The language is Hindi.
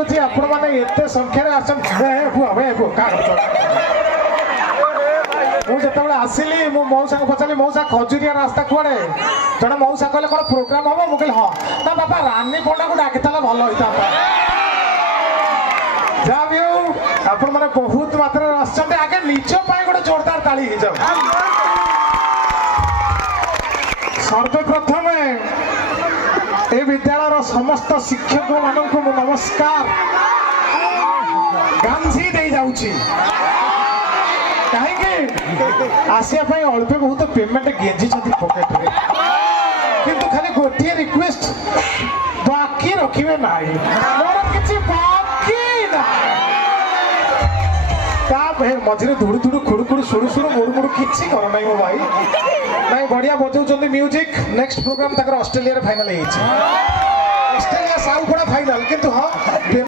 ଲାଗୁଛି ଆପଣ ମାନେ ଏତେ ସଂଖ୍ୟାରେ ମୁଁ ଯେତେବେଳେ ଆସିଲି ମୁଁ ମଉସାଙ୍କୁ ପଚାରିଲି ମଉସା ଖଜୁରିଆ ରାସ୍ତା କୁଆଡେ ଜଣେ ମଉସା କହିଲେ କଣ ପ୍ରୋଗ୍ରାମ ହବ ମୁଁ କହିଲି ହଁ ନା ବାପା ରାନୀ ପଣ୍ଡାକୁ ଡାକିଥିଲେ ଭଲ ହେଇଥାନ୍ତା ଯାହା ବି ହଉ ଆପଣ ମାନେ ବହୁତ ମାତ୍ରାରେ ଆସିଛନ୍ତି ଆଗେ ନିଜ ପାଇଁ ଗୋଟେ ଜୋରଦାର ତାଳି ହେଇଯାଉ ସର୍ବପ୍ରଥମେ ए विद्यालय समस्त शिक्षक मानक मु नमस्कार गांधी दे जाउची कहीं आसिया अल्प बहुत पेमेंट गेंजी पकेट रे किंतु खाली गोटे रिक्वेस्ट बाकी रखिए ना किसी बाकी ना मझे धुड़ू धुड़ू खुड़ू खुड़ू सुड़ू सुड़ू मुड़ू मुड़ू किसी कर ना मो भाई नहीं बढ़िया बजाऊँ music next programme Australia final Australia south final किंतु हाँ